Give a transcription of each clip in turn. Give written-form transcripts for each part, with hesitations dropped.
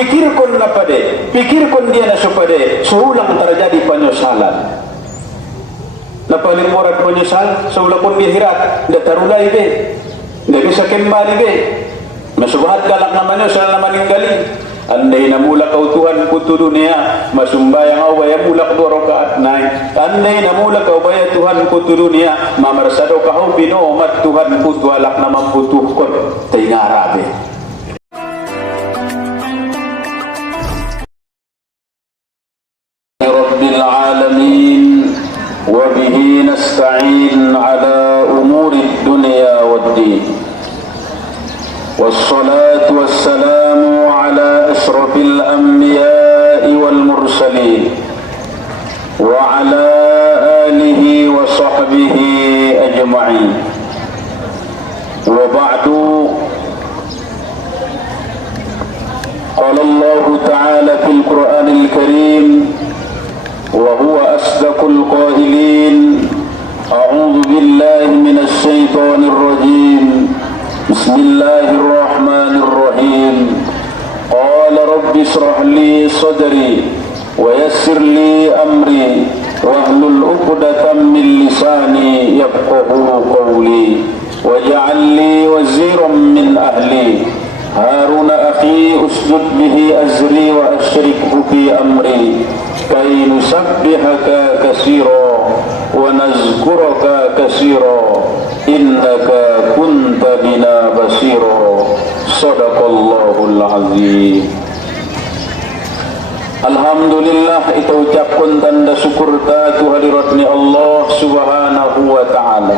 Pikirkan na pade, pikirkan dia na supade, seulang terjadi penyesalan. Napaling morat penyesal, seulang pun dia hirat, dia tarulai be, dia bisa kembali be. Masubahat galak namanya, salah nama ninggali. Andai namula kau Tuhan putu dunia, masumbayang au bayar mula kedua rakaat naik. Andai namula kau bayar Tuhan putu dunia, mamarsado kau bino mat Tuhan putu alak nama putuhkon, tengarabe. Rabbil alamin, wa bihi nasta'in ala umuri dunia waddin. والصلاة والسلام على أشرف الأنبياء والمرسلين وعلى آله وصحبه أجمعين وبعد قال الله تعالى في القرآن الكريم وهو أصدق القائلين أعوذ بالله من الشيطان الرجيم بسم الله الرحمن الرحيم قال رب اشرح لي صدري ويسر لي أمري واحلل عقدة من لساني يفقهوا قولي واجعل لي وزيرا من أهلي هارون أخي أسجد به أزري وأشركه في أمري كي نسبحك كثيرا ونذكرك كثيرا إنك كنت بنا بصيرا صدق الله العظيم. Alhamdulillah, kita ucapkan tanda syukur tatu hadiratni Allah subhanahu wa ta'ala.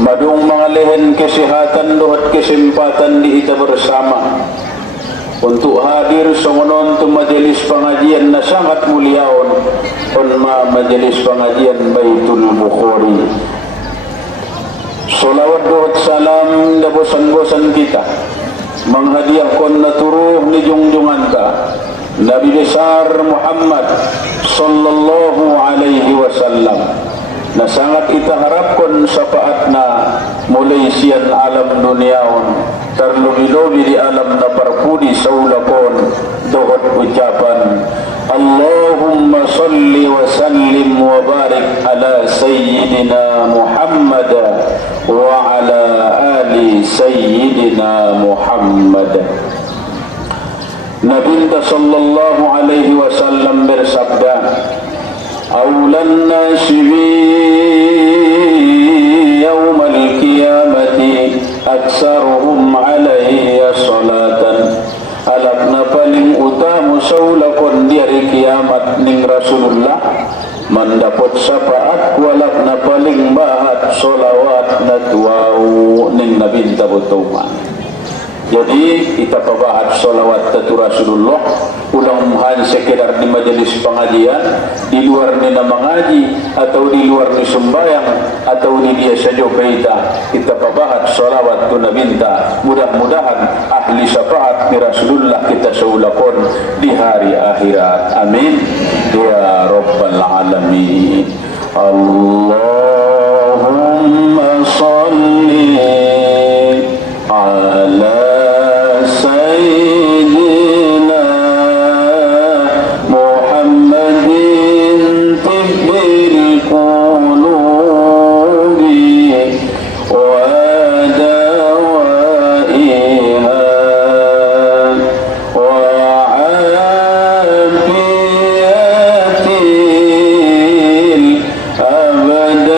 Madung mengalihin kesehatan dohat kesempatan di kita bersama untuk hadir menonton majelis pengajian na sangat muliaon onma majelis pengajian Baitul Bukhari. Salawat dohat salam da bosan-bosan kita menghadiahkan naturuh ni jungjungan ka Nabi besar Muhammad sallallahu alaihi wasallam na sangat kita harapkan syafaatna mulai sian alam duniaon terlebih-lebih di alam na parpudi saulakon dohot ucapan Allahumma salli wa sallim wa barik ala sayyidina Muhammad wa ala ali sayyidina Muhammad. Nabi sallallahu alaihi wasallam bersabda, Aulan nasi yawmal qiyamati aksaruhum alaiya salatan. Alakna paling utama saulakon di hari kiamat ning Rasulullah mendapat syafaat walakna paling bahat solawat na tuau ning Nabi Tabutuma. Jadi kita pabahat solawat tatu Rasulullah ulang muhan sekedar di majelis pengajian, di luar ni na mengaji atau di luar ni sembahyang atau di dia saja baita, kita pabahat solawat tu nabinta. Mudah-mudahan ahli syafaat ni Rasulullah kita saulakon di hari akhirat. Amin ya rabbal alamin. Allahumma salli ala abada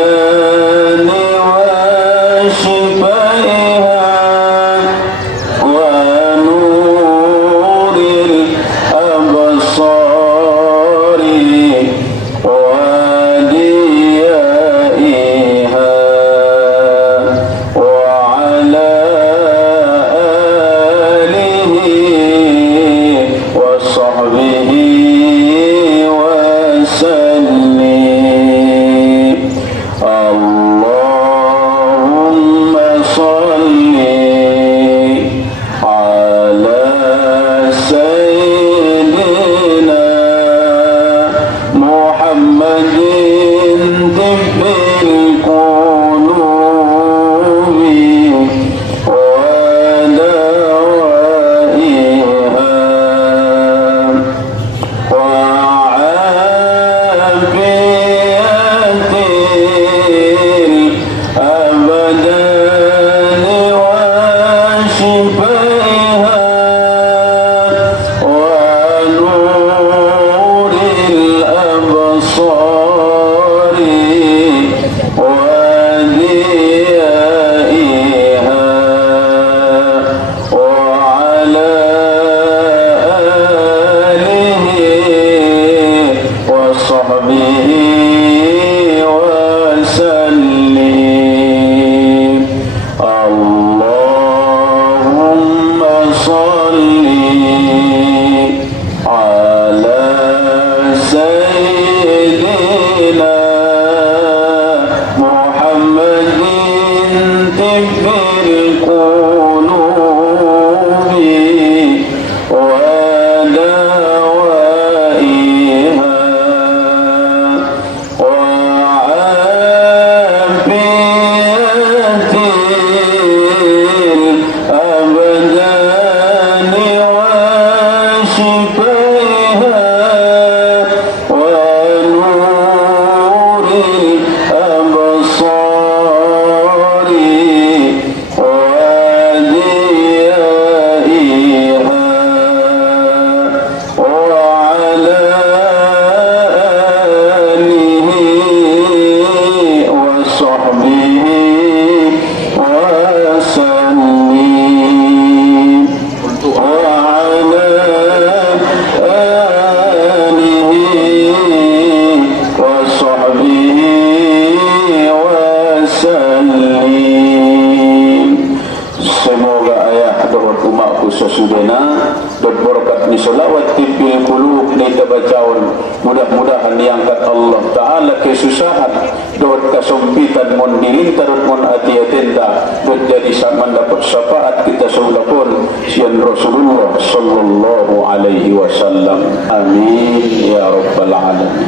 salawat tibil qulub ni tabacaun mudah-mudahan diangkat Allah Ta'ala kesusahan dot kasumpitan mon dilintarut mon ati-atenta dot jadi sama dapat syafaat kita saulapun sian Rasulullah sallallahu alaihi wasallam. Amin ya rabbal alamin.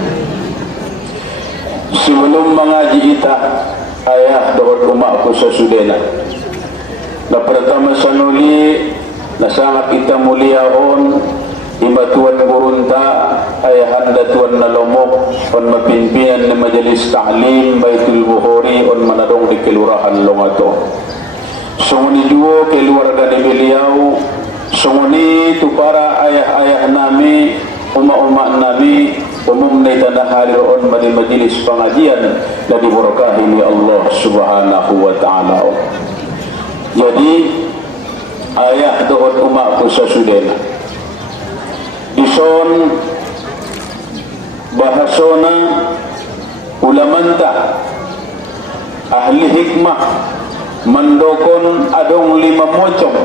Sebelum mengaji ita ayah dot umakku sesudena na pertama sanuli na sangat kita muliaon ima tuan gurunta ayahanda tuan nalomok on mapimpinan na majelis ta'lim Baitul Bukhari on manadong di kelurahan Longato. Sunguni duo keluarga ni beliau, sunguni tu para ayah-ayah nami, uma-uma nami, umum na itanah hadir on majelis pengajian na diberkahi ni Allah Subhanahu wa ta'ala. Jadi ayah dohot umakku sesudena ison bahasona ulamanta ahli hikmah mendokon adong 5 mocong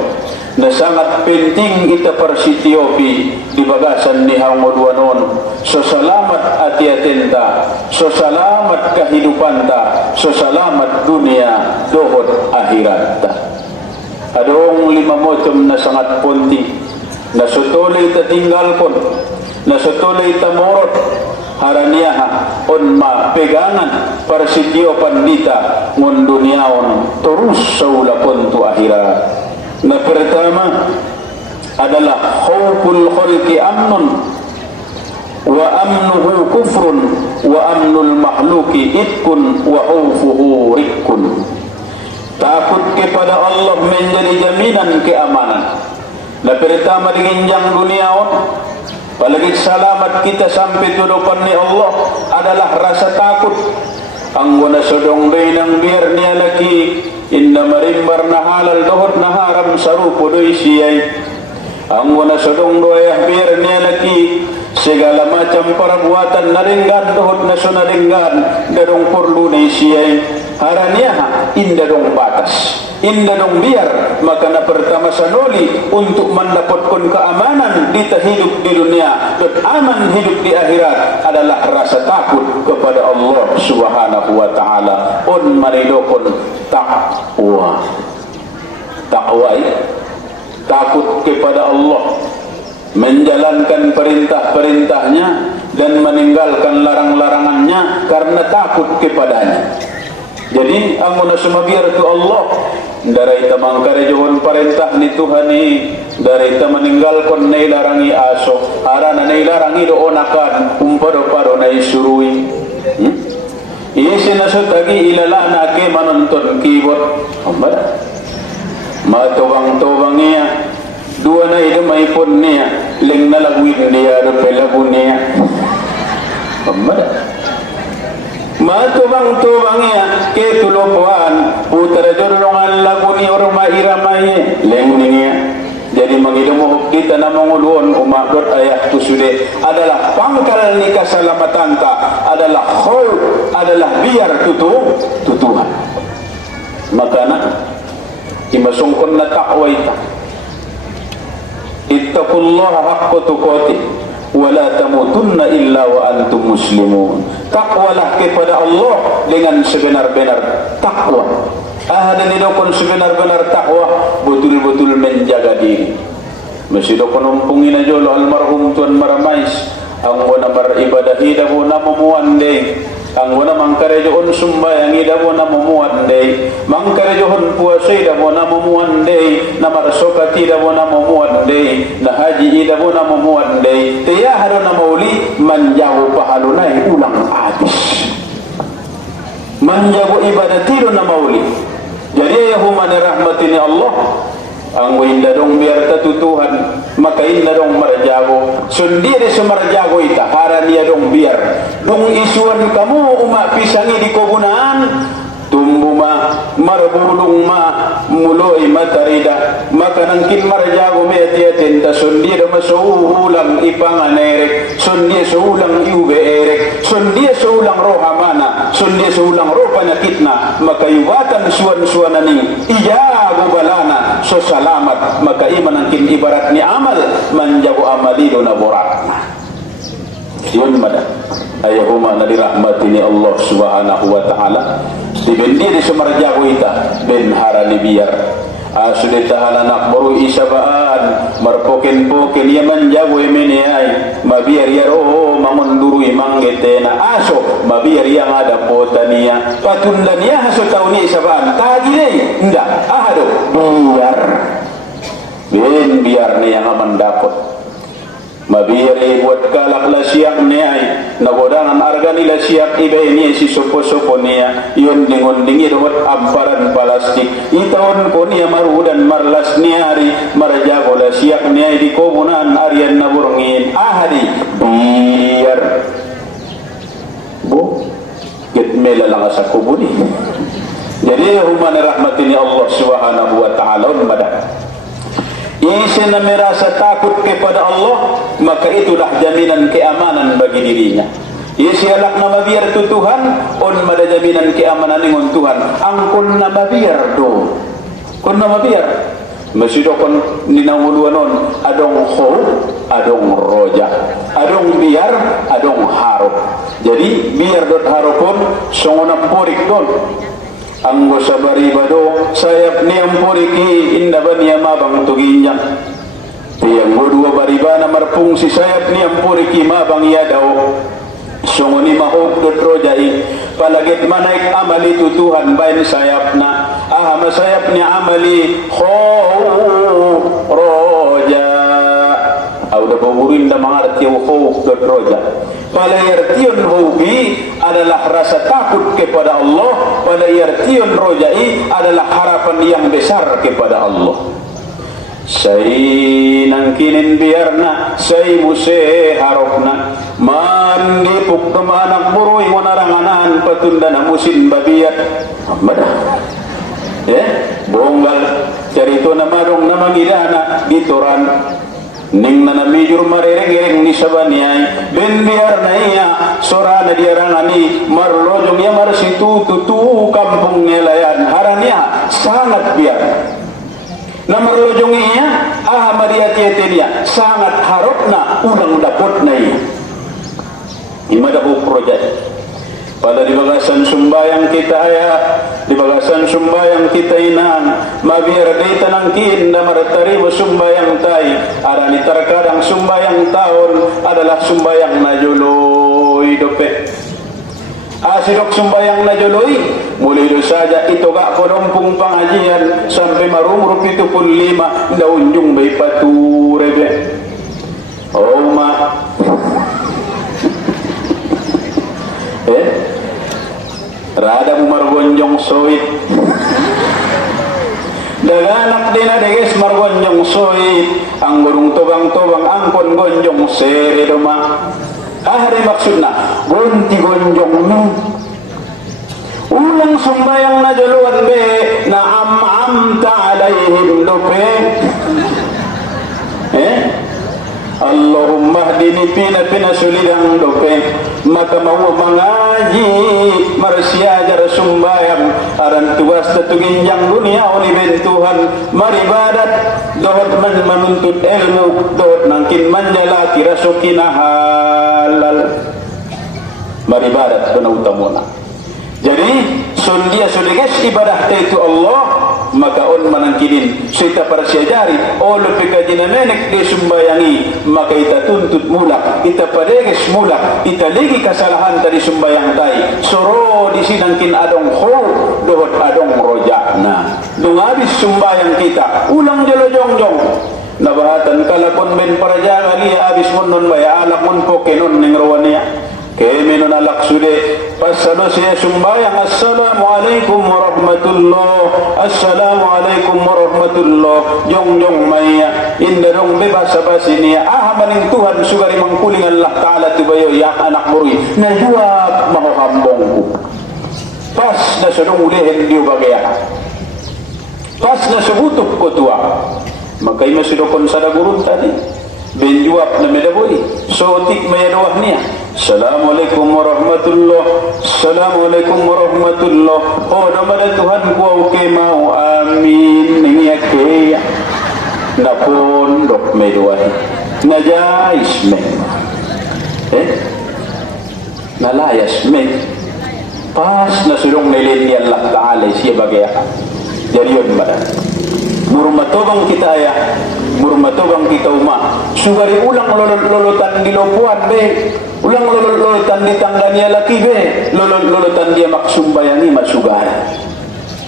na sangat penting kita persitiopi di bagasan ni hangudwanon so salamat ati-atenta so salamat kahidupanta so salamat dunia dohot akhirata. Adong 5 mocom na sangat punti na sutuloy ta tinggalkon na sutuloy ta morot haraniaha on mapegangan persitio pandita ngon duniaon terus saulapon tu akhirat. Na pertama adalah khawful khalqi amnun wa amnuhu kufrun wa amnul makhluki itkun wa khawfuhu rikkun. Takut kepada Allah menjadi jaminan keamanan. Na pertama diginjang duniaon, apalagi selamat kita sampai tudupan ni Allah adalah rasa takut. Anggona sodong benang biar niya lagi inna marimbar na halal dohot na haram sarupo doy siyay. Anggona sodong doyah biar niya lagi segala macam perbuatan naringgan dohot na sunaringgan dadong perlu na siyay. Haraniaha indah dong batas, indah dong biar, maka na pertama sanoli untuk mendapatkan keamanan di hidup di dunia dan aman hidup di akhirat adalah rasa takut kepada Allah Subhanahu wa ta'ala. On maridokon takwa, takut kepada Allah, menjalankan perintah-perintahnya dan meninggalkan larang-larangannya karena takut kepadanya. Jadi amuna sumabiar tu Allah dari ita mangkare johon perintah ni Tuhan ni dari ita meninggalkan nay larangi aso arana nay larangi do onakan umparo-paro nay surui isi nasutagi ilala na ke manonton keyboard ambara matobang-tobang niya dua na ito maipon niya ling nalaguin niya do pelagu niya ambara matubang-tubangnya ke tulopuan putra jornongan lagu ni orma iramai lengninya. Jadi mengidumuh kita na mangulun umakdot ayah tu sudah adalah pangkal ni keselamatan ta adalah khawf adalah biar tutuhan. Makana imasungkon na takwa ita ittaqullaha haqqa tuqatih wala tamutunna illa wa antum muslimun. Takwalah kepada Allah dengan sebenar-benar takwa. Ada ni dokon sebenar-benar takwa betul-betul menjaga diri. Masih dokon umpungin aja lo almarhum Tuan Maramais anggo na baribadahi dabo na mumuande anggo na mangkarejoon sumbayangi dabo na mumuande mangkarejoon puasay dabo na mumuande na marsokati dabo na mumuande na haji dabo na mumuande tiya haro na mauli manjago pahalunay ulang hadis manjago ibadati na mauli. Jadi yahumani rahmatini Allah ang inda dong biar tatutuhan maka inda dong marjago sendiri semarjago ita haran dia dong biar dong isuan kamu umat pisangi di kogunaan tumbuh ma marbulung ma muloi matarida maka nangkin marjago metia tenta sondia do masuulang ipanganerek sondia suulang iube erek sondia suulang rohamana sondia suulang roh penyakitna maka iwatan suan-suana ning ijago balana so salamat maka iman nangkin ibarat ni amal manjago amalido na boratna yun mada ayahuma na dirahmati ni Allah subhanahu wa ta'ala dibendi di sumarjago ita ben harani biar sudah tahan anak baru isabaan marpoken-poken ia manjago emene ay mabiar ya roho mangundurui manggetena aso mabiar yang ada potania patunda niya haso tauni isabaan tagile enggak ahado biar ni yang aman dapat mabihari buat kalak la siyak niya nagodangan arga nila siyak iba ini si sopo-sopo niya yun dingon-dingi dapat amparan palastik itawon ko niya marudan marlas niya hari marajago la siyak niya di komunan arian naburungin ahadi biar bu gitmela lang sa kubo ni jadi humana rahmatin Allah subhanahu wa ta'ala madah isi na merasa takut kepada Allah maka itulah jaminan keamanan bagi dirinya. Isi alak na mabiar tu Tuhan on mada jaminan keamanan dengan Tuhan angkon na mabiar do kon na mabiar masido kon ninawuluanon adong khauf adong roja adong biar adong harap jadi biar dot harapon songonam porik don anggo sabari bado sayap ni ampuriki inda bani mabang tuginya tiang dua baribana marfungsi sayap ni ampuriki mabang yadaw sunguni mahuk dot rojai palagit manaik amali tu Tuhan bain sayapna ahama sayap ni amali roja auda baburin da mangarti khawf dot roja palayartiun hobi adalah rasa takut kepada Allah palayartiun rojai adalah harapan yang besar kepada Allah say nangkinin biarna say muse harokna mandi puk kemanak burui wanaranganan patunda na musin babiat madah bonggal carito na marong na mangilana ditoran ning na namijur marereng-ereng ni sabaniay ben biar na iya sorana diarangani marlojong ya marsitu tutu kampung ngelayan harania sangat biar na marlojong iya mariatiete dia sangat harapna ulang dapot na iya imadahu project pada di bagasan sumbayang kita di bagasan sumbayang kita inang mabiar di tanangkin na maratari sumbayang tay ada ni terkadang sumbayang tahun adalah sumbayang na joloy dope asidok sumbayang na joloy mulai do saja itu gak kolompung pengajian sampai marumrup itu pun 5 daunjung bay paturebe oh ma rada margonjong soit daganak dina deges margonjong soit ang gurung tobang-tobang angkon gonjong sere doma ahri maksudna gonti gonjong nu ulang sumbayang na juluan be na amta alaihim lupe Allahumma hdini pina sulidang dope maka mau mengaji marsiajar sumbayang aran tugas tetuginjang dunia oleh ben Tuhan maribadat dohot menuntut ilmu dohot nangkin manjalaki rasukina halal maribadat benar utamuna jadi sundia guys ibadah itu Allah maka on manangkinin kita para siajari olo pikajina menek di sumbayangi maka ita tuntut mulak ita padeges mulak ita lagi kesalahan tadi sumbayang tay soro di sinangkin adong khauf dohot adong rojana dung habis sumbayang kita ulang jolojong-jong nabahatan kalapon ben para jangali habis monon baya alak mon pokenon ning rawania kemenon alak sude pasano siya sumbayang assalamualaikum warahmatullah jong maya indarong bebas basi niya maning Tuhan sugari mangkuling Allah Ta'ala tubayo yang anak muri najwa mahuhambong ko pas na sunong ulihin diyo bagaya, pas na subutok ko tuwa, makay masudokon sa nagurun tadi, benjuap na medaboy, sotik mayadawah niya, Assalamualaikum warahmatullah, Assalamualaikum warahmatullah, oh nama Tuhan ku ke mau, amin, ini ya napon dok medawah, najais men, nalayas men, pas na sulong nilin ni Allah Ta'ala siya bagaya, jadi yun mana, murmatobang kita ya, murmatobang kita umah, sugari ulang lolotan di lompuan be, ulang lolotan di tangganya laki be, lolotan dia maksumbayani masugari.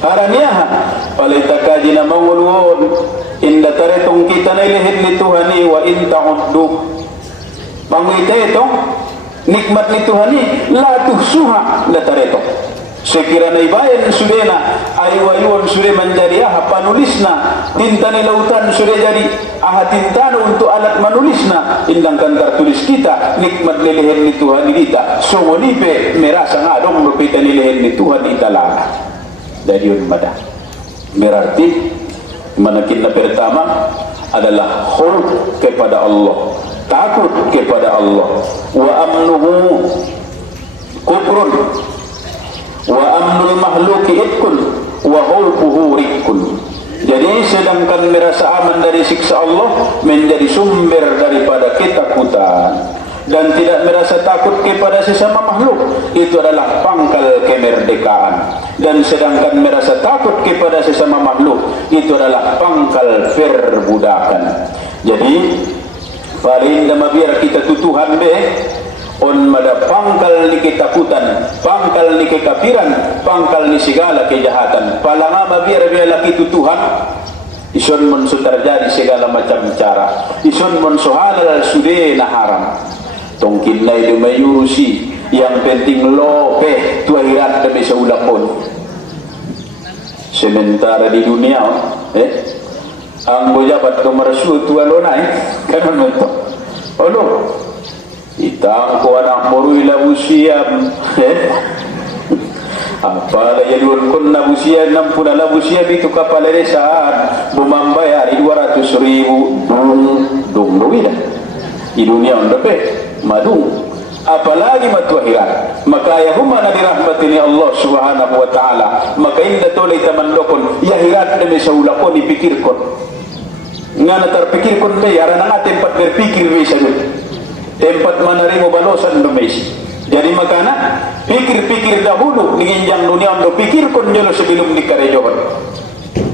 Haraniaha, palita kaji na mangulun, inda taretong kita na ilihid ni Tuhani wa inta uddu. Pangita ito, nikmat ni Tuhani, la tuhsuha la taretong. Sekira na ibayan sudena, aywayon sude menjadi aha panulisna, tinta ni lautan sude jadi aha tintano untuk alat manulisna, indangkan tertulis kita, nikmat nilehen ni Tuhan kita, sumonipe merasa ngadong lupita nilehen ni Tuhan italaga. Dari yun mada. Berarti manakin na pertama adalah khulq kepada Allah, takut kepada Allah, wa amnuhu kufrun, wa amnul mahluki itkun, wa khulquhu rikkun. Jadi sedangkan merasa aman dari siksa Allah menjadi sumber daripada ketakutan, dan tidak merasa takut kepada sesama makhluk itu adalah pangkal kemerdekaan, dan sedangkan merasa takut kepada sesama makhluk itu adalah pangkal perbudakan. Jadi paling dama biar kita tutuhan be on mada pangkal ni ketakutan, pangkal ni kekafiran, pangkal ni segala kejahatan. Palangama biar laki tutuhan ison mon terjadi segala macam cara, ison mon halal sude na haram. Tongkin lai de mayurusi, yang penting lope tu akhirat demi saulapon. Sementara di dunia ang bojabat ko marasu tu alonai kan mento. Olo itang ko anak morui labusiam apa la yadun kunna busia 60 labusiam itu kapal resaan membayar 200.000 dong dah di dunia ondope madung, apalagi matu akhirat. Maka ya huma nabi rahmatini Allah subhanahu wa ta'ala, maka inda tolay tamandokon ya akhirat demi saulakon ipikirkon nga natarpikirkon may aran nga tempat berpikir bisa dun, tempat manarimo balosan dumis. Jadi makana pikir-pikir dahulu ninginjang dunia ando pikirkon jolo sebelum dikarejohon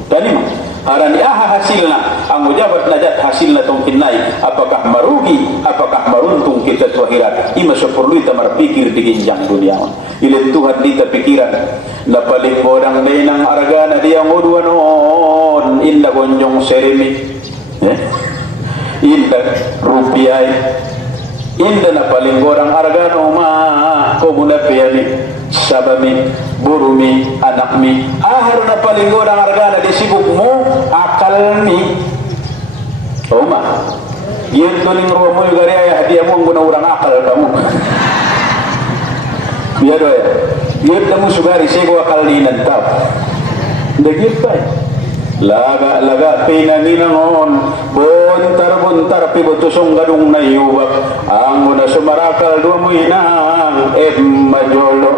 tadi mah harani aha hasilna ang ujabat najat hasilna tong kinai, apakah marugi apakah maruntung kita tu akhirat. Ima seperlu kita berpikir di ginjang dunia ilin Tuhan kita pikiran na paling bodang denang argana dia ngoduan on inda gonjong seremi inda rupiah inda na paling gorang argano ma komuna piyani sabami burumi anakmi ahar na paling gorang argana di sibukmu akalmi oma yun tuning romo yung gari ayah dia mo ang guna urang akal kamu biar doya yun na mo sugari sigo akal ni nantaw dagit pa laga pinanginangon bontar pibutusong gadung na yubak ang muna sumarakal mo inang majolo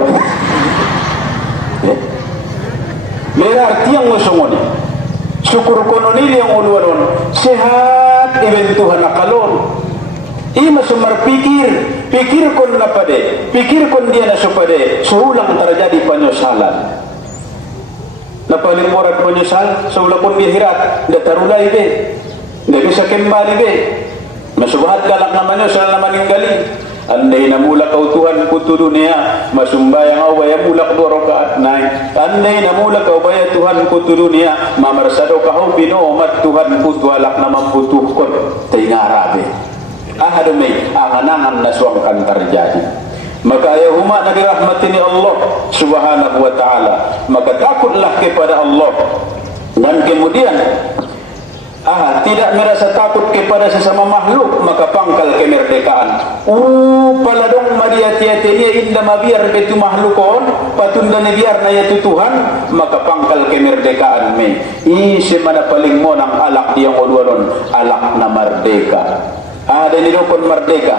berarti yang musungoni syukur kono nili yang uluanon sehat eventuhan akalon ima sumar pikir kon na pade pikir kon dia na supade suulang terjadi penyesalan na paling morat menyesal seulapun di akhirat nda tarulai be nda bisa kembali be masubahat galak na menyesal na meninggali andai na mula kau Tuhan kutu dunia masumbayang au baya mula 2 rakaat naik andai na mula kau baya Tuhan kutu dunia mamarsado kau binomat Tuhan kutu alak na mamputuhkon tingarabe ahadumai angan-angan na suangkan terjadi. Maka ya huma nabi rahmatini Allah subhanahu wa ta'ala, maka takutlah kepada Allah, dan kemudian tidak merasa takut kepada sesama makhluk, maka pangkal kemerdekaan. Paladong madia tiada dia indah mabiar betu makhlukon patunda ni biar na ya Tuhan maka pangkal kemerdekaan me isi mana paling monang alak dia ngoduanon alak na merdeka ada ni dokon merdeka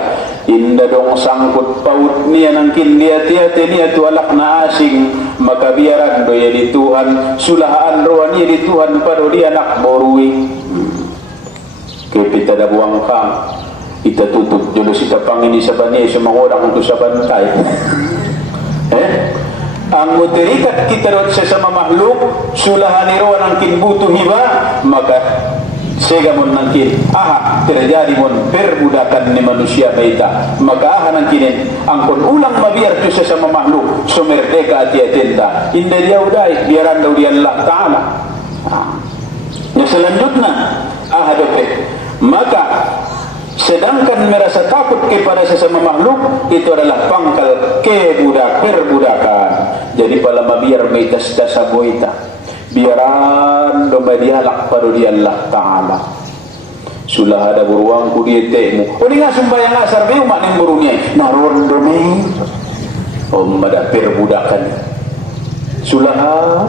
indah dong sangkut paut niya nangkin dia tiada dia tu alak na asing maka biaran do ya di Tuhan sulahaan roan ya di Tuhan pado dia nak borui kita dah buang kang kita tutup jolo sita pangini sa bani sa mga orang untuk sa bantay ang muterikat kita ron sa sama makhluk sulahan iro ang kinbuto hiba maka segamon nangkin terjadi mon perbudakan ni manusia baita maka nangkinin ang kun ulang mabiar tu sa sama makhluk sumerdeka at atenta inda dia udai biaran daw dia Allah Ta'ala yang selanjutnya dope maka sedangkan merasa takut kepada sesama makhluk itu adalah pangkal perbudakan. Jadi pala mabiar may tas-tasa boita biaran domba dihalak pada di Allah Ta'ala sulah ada beruang ku dietemu o di nga sumbayang asar may umaning burungnya naroon domi mada perbudakan sulah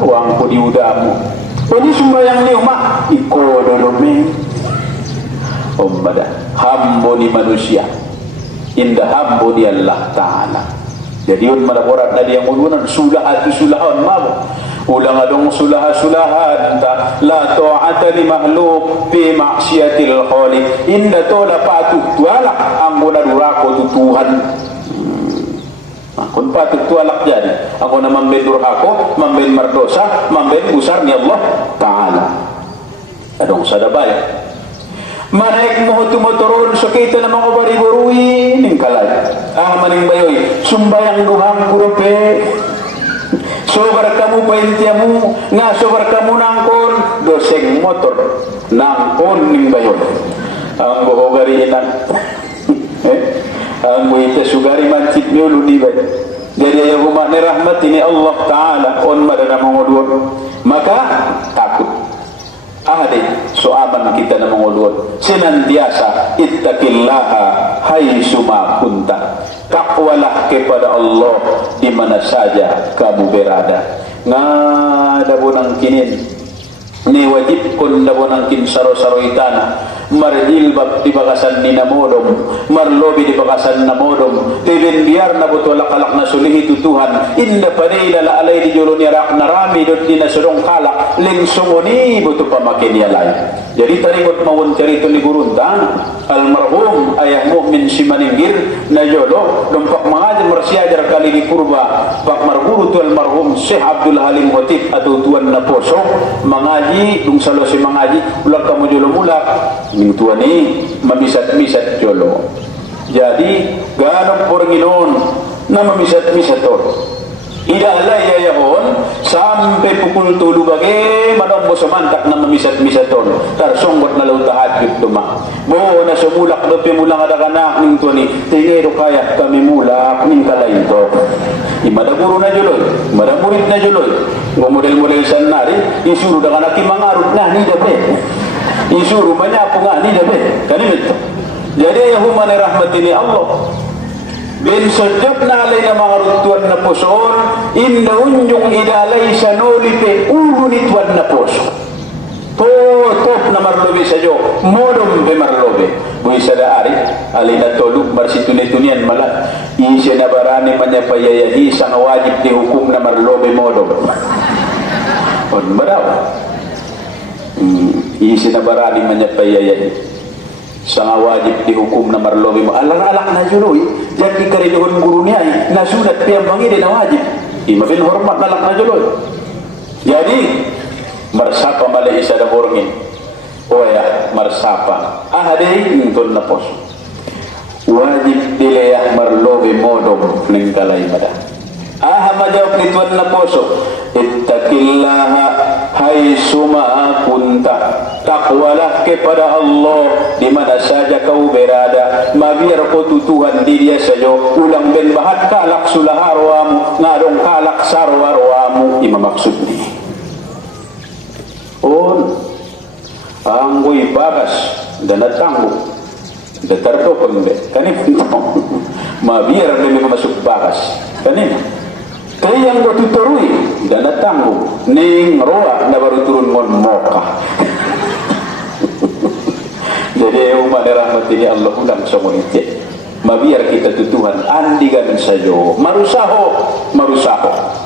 uang ku diudamu o di sumbayang ni umak ikodo domi mada hambo ni manusia indah hambo di Allah Ta'ala jadi yun malaborat na diyang ununan sulahan mabo ulang adong sulahan la ta'ata li makhluk fi maksiatil khaliq inda tola patut tualak ang munadurako Tuhan kung patut tualak jadi ako na mamben durhako mamben mardosa mamben usar ni Allah Ta'ala adong sadabay manaik mo tumotoron so kita na mga bari-burui ning kalay maning bayoy sumbayang duhang kurupe sobar kamu paintiamu nga sobar kamu nangkon doseng motor nangkon ning bayoy ang buhogari inan ang muhita sugari mancit niyo ludibay jadi ayaw humak ni rahmat ini Allah Ta'ala on madana mga duwan maka takut soaban kita na mengulur senantiasa ittaqillaha haitsuma kunta takwalah kepada Allah di mana saja kamu berada ngada bonang kinin ni wajib kun da bonang kin saro-saro itana marjilbab di bakasan ni namodom marlobi di bakasan namodom tibin biar na buto lakalak na sulihi tutuhan inda panila la alay di jolo ni rak narami dot di nasurong kalak lingsungoni buto pamakin yalay jadi taringot mawon carito ni guruntang almarhum ayah mu'min si maninggir na jolo dompak mangajar marsiajar kali di purba pak marguru tu almarhum Syekh Abdul Halim Hotip atau tuan na poso mangaji dung salo si mangaji ulang kamu jolo mulak ning tuan ni mamisat-misat jolo jadi ganong pornginon na mamisat-misat to idahala yayahon sampai pukul 3 bagi manong mo samantak na mamisat-misat to tarsonggot na lautahat yun tuma mo na sumulak do pimulang adakanak ning tuan ni tingero kaya kami mulak ning kalay to imadaguro na juloy madamurit na juloy model-model sanari isuru dengan aki mangarut nah ni dabe isuru banyak punga ni dabe kanimit jadi yahumani rahmatini Allah bin sejab na alay na mga rutuan na pusoon inna unjong idalay sa nolipe ulo ni tuan na puso top na marlobe sa jo modom be marlobe buhay sa daari alay na toluk marsituni-tunian malat isya na barani manyapayayahi sa wajib di hukum na marlobe modom on baraw isya na barani manyapayayahi sa wajib dihukum na marlobi mo alak-alak na juloy jadi karinuhon guru niya nasulat piyang bangi din na wajib imafin hormat alak na juloy jadi marsapa malay isa na borngin o ya marsapa ahaday nintol na pos wajib dilayah marlobi modom ng kalay mada majawab nituan na poso ittaqillaha haitsuma kunta takwalah kepada Allah di mana saja kau berada mabiar ko tutuhan di dia saja ulang ben bahat kalak sulaharwamu ngadong kalak sarwarwamu imamaksud ni anggoy bagas dan natanggo datarto pembe kanip Mabiar demi masuk bakas. Kanina. Kaya yang gue tuturui dan datang ning roa na baru turun ngon moka. Jadi umat rahmati Allah undang semuanya. Mabiar kita tutuhan andigan sajo marusaho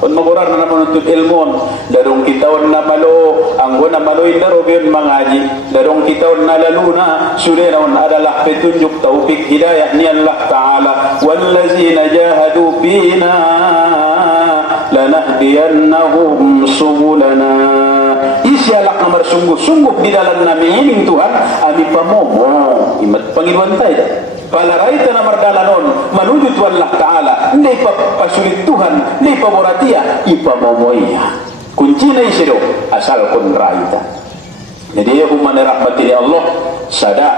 on magorar na menuntut ilmu darong kita on na malo anggo na maloin daro biyon mangaji darong kita on na laluna surena on adalah petunjuk taufik hidayah ni Allah Ta'ala wallazina jahadu fina lanahdiyannahum subulana isialak na marsungguh-sungguh di dalam nami ining Tuhan ami pamomo imat pangiluan tayo palaraita na mardalanon menuju Tuhan Allah Ta'ala hindi pa pasulit Tuhan hindi pa boratia ipamomoya kunci na isido asal kun raita jadi umat rahmati Allah sada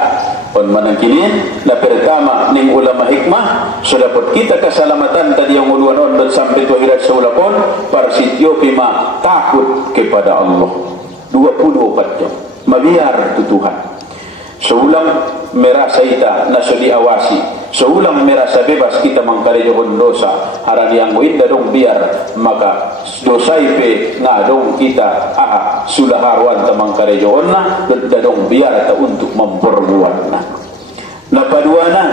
on manangkinin na pertama ning ulama hikmah sudah pot kita keselamatan tadi yang uluanon dan sampai tuhirat saulapon parsityo pima takut kepada Allah 24 jam mabiar tu Tuhan seulang merasa ita na so diawasi seulang merasa bebas kita mangkarejohon dosa harani yang inda dong biar maka dosa ipe ngadong kita sudah harwan ta mangkarejohon na dadong biar ta untuk memperbuat na paduana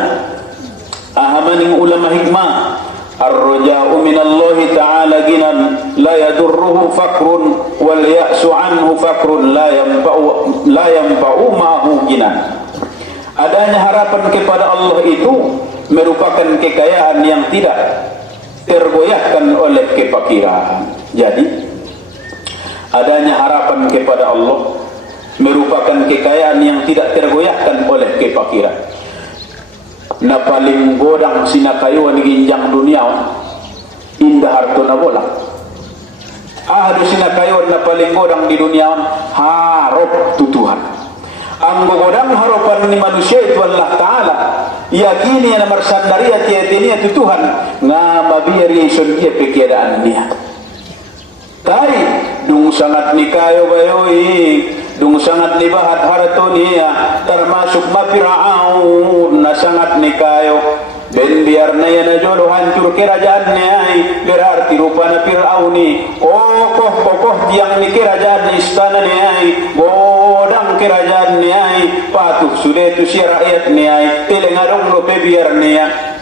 ahamaning ulama hikmah ar-raja'u minallahi ta'ala ginan la yadurruhu fakrun wal ya'su anhu fakrun la yanfa'u ma'ahu ginan. Adanya harapan kepada Allah itu merupakan kekayaan yang tidak tergoyahkan oleh kefakiran. Jadi adanya harapan kepada Allah merupakan kekayaan yang tidak tergoyahkan oleh kefakiran. Na paling godang sinakayuan ginjang dunia indah hartona bola ahadu sinakayuan na paling godang di dunia harap tu Tuhan ang godang harapan ni manusia itu Allah Ta'ala yakini na marsandaria tiya tu Tuhan nga mabiyari ison dia pekiadaan niya tay dung sangat ni kayo bayoy dung sangat ni bahat harato niya termasuk mapiraun na sangat ni kayo ben biar na yan na jolo hancur kerajaan niya berarti rupa na Fir'auni kokoh yang ni kerajaan ni istana niya godang kerajaan niya patuh sudah tu si rakyat niya telengadong lo biar niya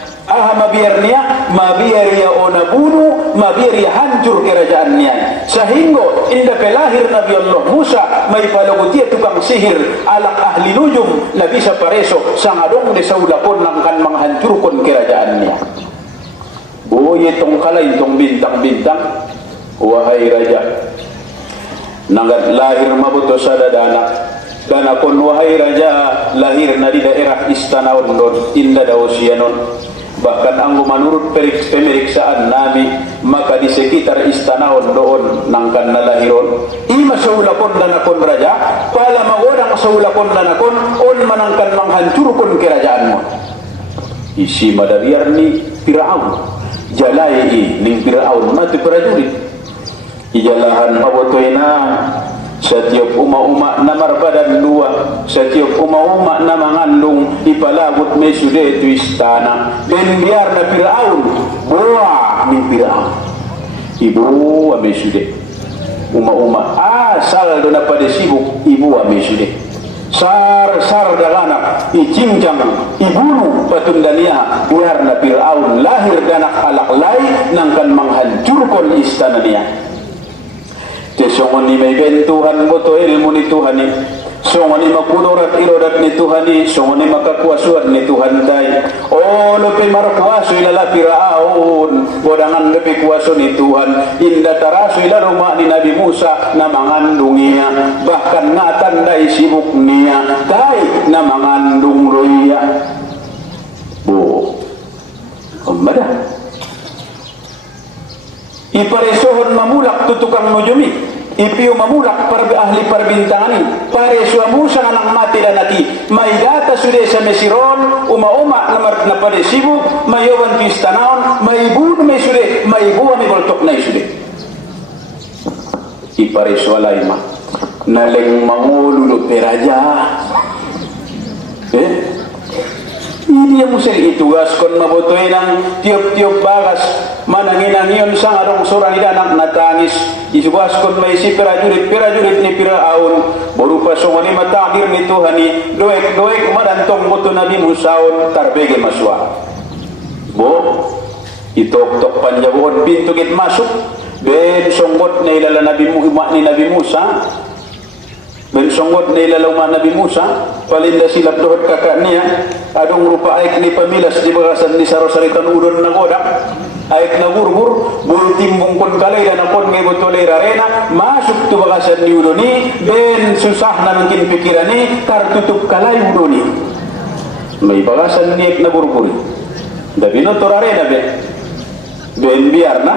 mabiar niya mabiar ya ona bunuh mabiar ya hancur kerajaan niya sehingga indah pelahir Nabi Allah Musa may palagutia tukang sihir alak ahli nujum na bisa pareso sangadong de saulapon lang kan menghancurkan kerajaan niya itong kalay itong bintang-bintang wahai raja nangat lahir mabuto sa dadana dan akon wahai raja lahir na di daerah istana ondon inda daw siyanon bahkan anggo menurut pemeriksaan nami maka di sekitar istana ondoon nangkan nalahiron ima saulakon dan akon raja pala magodang saulakon dan akon on manangkan menghancurkan kerajaanmu isi madariar ni Fir'aun jalai ning Fir'aun mati prajurit ijalahan mabotoina setiap uma-uma na marbadan dua setiap uma-uma na mangandung ipalagut may sude itu istana dan biar na Fir'aun buah min Fir'aun ibu may sude uma-uma asal do na pada sibuk ibu may sude sar dalanak icincang ibunu patundania biar na Fir'aun lahir danak alaklay nangkan menghancurkan istana niya songon ni may bentuhan mo to ilmu ni Tuhan ni songon ni makudurat irodat ni Tuhan ni songon ni makakuasuan ni Tuhan day lebih markuaso ilala Fir'aun godangan lebih kuaso ni Tuhan inda taraso ila rumah ni Nabi Musa na mangandung niya bahkan ngatan day sibuk niya day na mangandung roya umada iparesohon mamulak tutukang nujumi ipiyo mamulak ahli perbintangan pareso Musa nang mati dan nati may data sude sa mesiron uma-uma na pada sibuk mayawan kistanaon may buno may sude may buwan ni boltok na sude ipareso alay ma naleng mangululo peraja Hindi mo sila itugas kon mabutoy ng tiop-tiop bagas mananginangiyon sang arong surang idanak natangis isugas kon may si pirajurit ni Piraun buru pasong ni matakir ni Tuhan ni doek marantong buto Nabi Musaon tarbege maswa bo itok-tok panjabuon pintu git masuk ben songgot na ilala Nabi Musa ben songgot na ilalaw Nabi Musa palinda silap dohot kakak niya adong rupa aik ni pamilas di bagasan di sarosaritan udon na godak aik na burbur bulu timbung kon kalay dan kon ngay botolay rarena masuk tu bagasan ni udoni ben susah na mungkin pikiran ni kartutup kalay udoni may bagasan ni na burbur dabi no to rarena ben biar na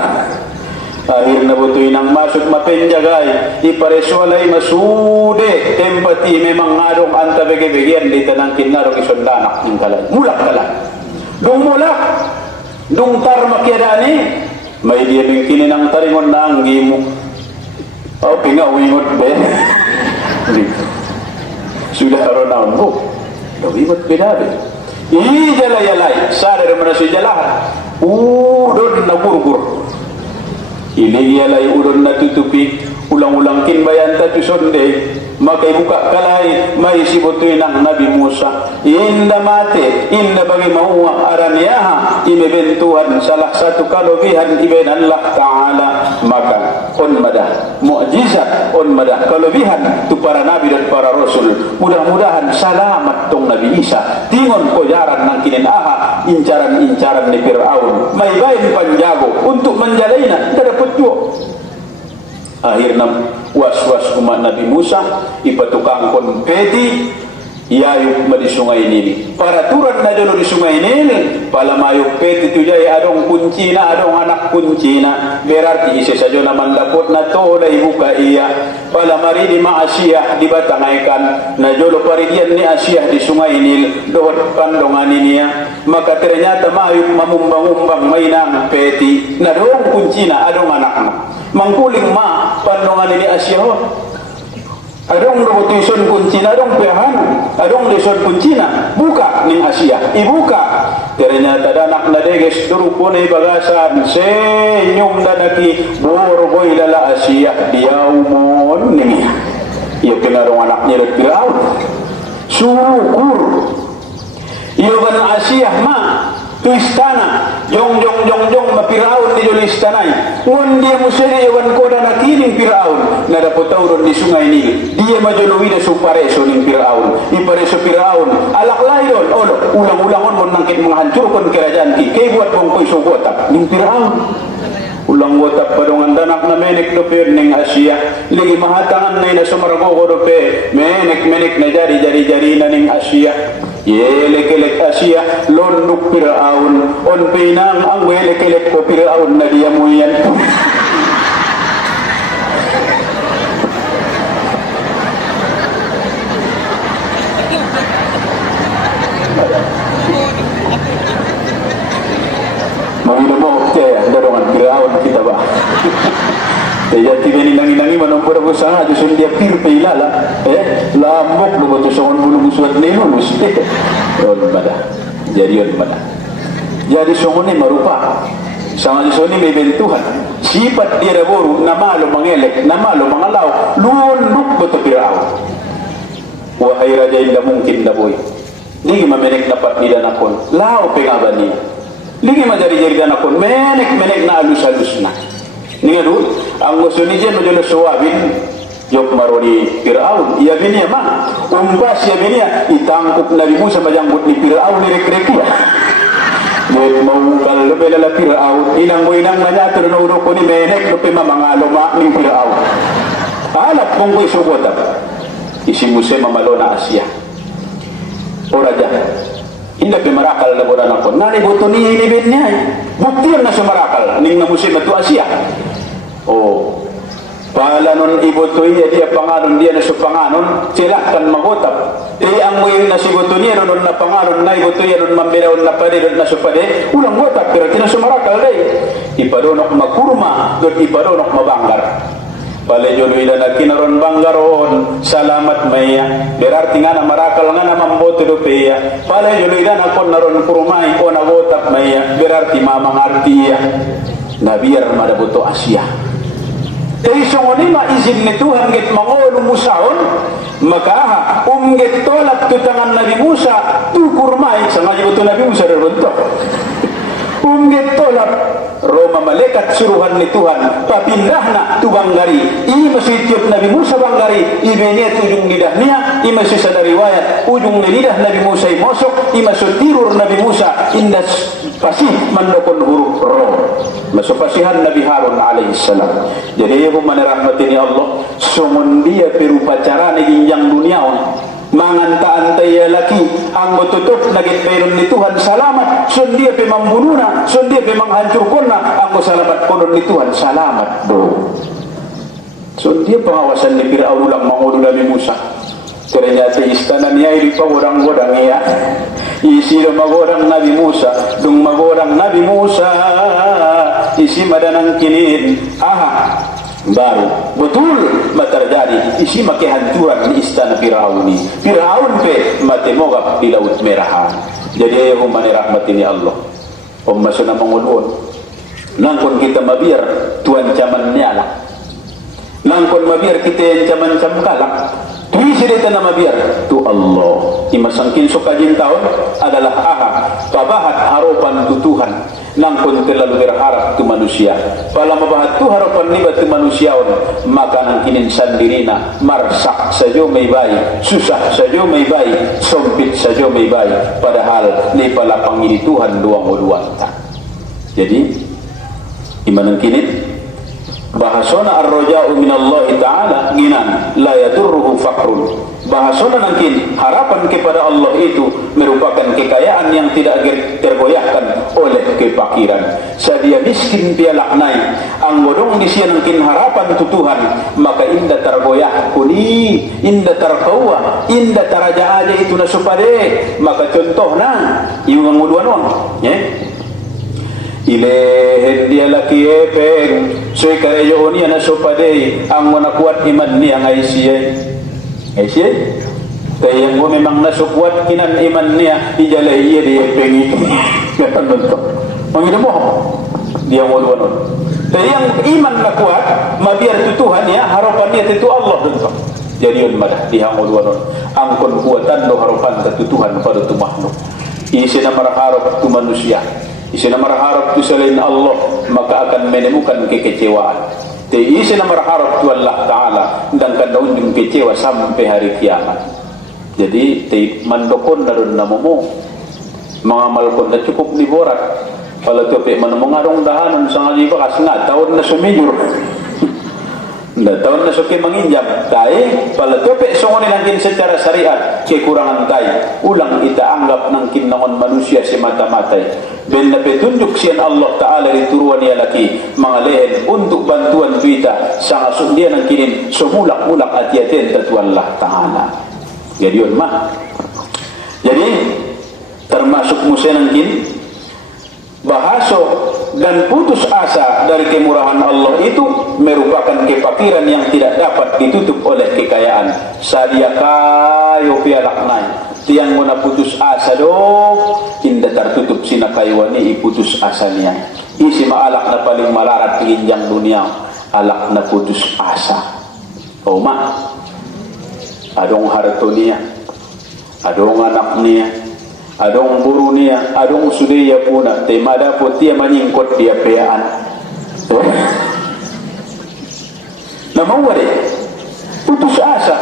akhir na butoy nang masuk mapenjagay ipareswalay masude empati memang ngadong anta bege-begean di tanang kinarong isondanak ng kalay mulak kalay dung mulak dung tar makiadani may dia bingkinin ang taringon na ang gimo pingawingot be sudah karonaon mo gawimot bedabe ijalay-yalay sadar mo na si jalahan udon na burgur ini ialah udon na tutupi ulang-ulang kinbayan tatu sonde makai buka kalai mai si botoy ng Nabi Musa inda mate inda bagi mauwa araniyaha imebentuhan salah satu kelebihan iben Allah Ta'ala maka on madah mukjizat on madah kelebihan tu para nabi dan para rasul mudah-mudahan selamat tong Nabi Isa tingon kojaran nang kinin aha incaran-incaran ni Fir'aun may bayin panjago untuk menjalaina tidak petua akhirnya was-was umat Nabi Musa ipatukang kon peti yayuk di sungai Nil para turun na dulu di sungai Nil pala mayuk peti tu jay adong kuncina adong anak kuncina berarti isa saja naman dapot na to na ibuka iya pala mari di Asia di batangaikan na jolo paridian ni Asia di sungai Nil dohot pandongan niya maka ternyata mayuk mamumbang-umbang mainang peti na doong kuncina adong anak mangkuling pandongan ni Asia adong robotuson kuncina adong pehan adong lesson kuncina buka ning Asia ibuka ternyata danak na deges durupon ay bagasan senyum dadaki borboy lala Asia diaumon ning iya kinarong anaknya Firaun syukur iya ban Asia tu istana jong mapiraun di jol istanay ngon dia musene yawan koda nakining Firaun na dapat tauron di sungai Nil dia majolowi na supareso ning Firaun ipareso Firaun alak layon olo ulang-ulangon mo nangkit menghancurkan kerajaan ki kay buat bongkoy sugotak ning Firaun ulang wotak padongan danak na menek do per ning Asia ligi mahatangan na ina sumarago ko do pe menek na jari na ning Asia yelek Asia londuk Firaun on pinang ang welek ko Firaun na dia muyan Mangino kaya darongan Firaun kita ba jadi tiga-ninangi manompor ko sana jusun dia pirpe ilala lambok lu betul songon bulu musuhat nelulus on pada jadi songon ni marupa sama jusun ni may bentuhan sifat dia boru na malo mangelek na malo mangalaw lunduk betul Firaun wahai raja indah mungkin dah boy lagi mamenek dapat nidan akon lao pengaban niya lagi majari-jari dan akon menek na alus-alus na ninga du ang gusto ni Jen majolo suwabin yok maroni Firaun iya binia ma umpas iya binia itangkup Nabi Musa majangkut ni Firaun ni rek-rek ya Nek mau kalau bela Firaun inang mo inang manyato na uro ko ni menek lupi mamangalo ma ni Firaun alap kong ko'y sugota isi Musa mamalo na Asia ora dyan hindi pimarakal na buran ako nani buto niya inibit niya bukti na siya marakal ning na Musa matu Asia pala nun ibuto dia panganon dia na supanganon silahkan magutap ang mo yung nasibuto niya nun na panganon na ibuto niya nun mambiraon na pade nun na supade ulang gutap pero tinasumarakal day ipadonok magkurma doon ipadonok mabanggar pale jolo ila nakinaron banggaron salamat maya berarti ngana marakal ngana mamboto do peya pale jolo ila nakon naron kurumai ona botak maya berarti mamang artiya na biar madaboto Asia. Jadi songonima izin ni Tuhan git mangolo musaon maka git tolak tu tangan Nabi Musa tu kurmai sama jibuto Nabi Musa rebonto git tolak Roma malaikat suruhan ni Tuhan papindahna tu banggari i masih tiup Nabi Musa banggari i benia ujung lidahnya i masih sadar riwayat ujung lidah Nabi Musa i mosok i masih tirur Nabi Musa indah pasih mandokon huruf ro masuk pasihan Nabi Harun alaihissalam. Jadi aku menerahmati Allah sumun dia perupacara ni ginjang dunia manganta antaya laki anggo tutup nagit bayron ni Tuhan salamat sun dia pe mambunuhna sun dia pe menghancurkanna anggo salamat konon ni Tuhan salamat bro sun dia pengawasan ni Fir'aun ulang mangodu Nabi Musa ternyata istana niya ili pagodang-godang iya isi magodang Nabi Musa dung magodang Nabi Musa isi madanang kinin baru betul terjadi isi make hancuran di istana Firaun ini. Firaun pe mate mogap di laut merah. Jadi ayo mane rahmatini Allah. Masuna mangulun. Nangkon kita mabiar tuan caman nyala. Nangkon mabiar kita caman camkalak. Tui cerita nama biar tu Allah. Imasangkin sokajin tahun adalah pabahat harapan tu Tuhan. Nangkon terlalu berharap tu manusia. Pala mabahat tu harapan ni batu manusia maka nangkinin sandirina marsak saja may baik, susah saja may baik, sempit saja may baik. Padahal ni pala pangili Tuhan duang-duang tak. Jadi iman nangkinin bahasona ar-raja'u minallahi ta'ala ginan la yadurruhu faqrun. Bahasona nangkin harapan kepada Allah itu merupakan kekayaan yang tidak tergoyahkan oleh kefakiran. Sadia miskin pialak naik anggodong di sia nangkin harapan tu Tuhan maka inda tergoyah kuni inda terkawa inda taraja aja itu nasupade maka contohna yung ngamuduan wang ilehen dia laki epeng soy kareyo niya na sopadey ang mana kuat iman niya ng Aisyah kaya yang memang nasukuat kinan iman niya ijalay iya di epeng itu kata bentuk mengirim bohong dia waduan kaya yang iman na kuat mabiar tu Tuhan ya harapan niya itu Allah bentuk jadi yun madah dia waduan ang kuatan lo harapan tu Tuhan pada tu makhluk isi na maraharap tu manusia isi na maraharap tu selain Allah maka akan menemukan kekecewaan. Isi na maraharap tu Allah Ta'ala dan daun yung kecewa sampai hari kiamat. Jadi mandokon na rin namumo mangamal ko na cukup liborat pala tope manamungarong dahanan sa nga bakas nga taon na sumiyur tahun na suki menginjam tayo pala tope songonin nangkin secara syariat kekurangan tayo ulang kita anggap nangkin nangon manusia si mata-matay ben na petunjuk siyan Allah Ta'ala dituruan niya laki mga lehen untuk bantuan kita sa ngasong dia nangkinin sumulak-mulak at yatin tatu Allah Ta'ala jadi yun jadi termasuk musa nangkin bahaso dan putus asa dari kemurahan Allah itu merupakan kefakiran yang tidak dapat ditutup oleh kekayaan. Sadia kayo pialak naik tiang muna putus asa do indah tertutup sina kayuani putus asa niya isi maalak na paling malarat ginjang dunia alak na putus asa adong harto niya adong anak niya adong buru niya, adong sudeya puna, temada po tiya maningkot dia peaan. Namawari, putus asa.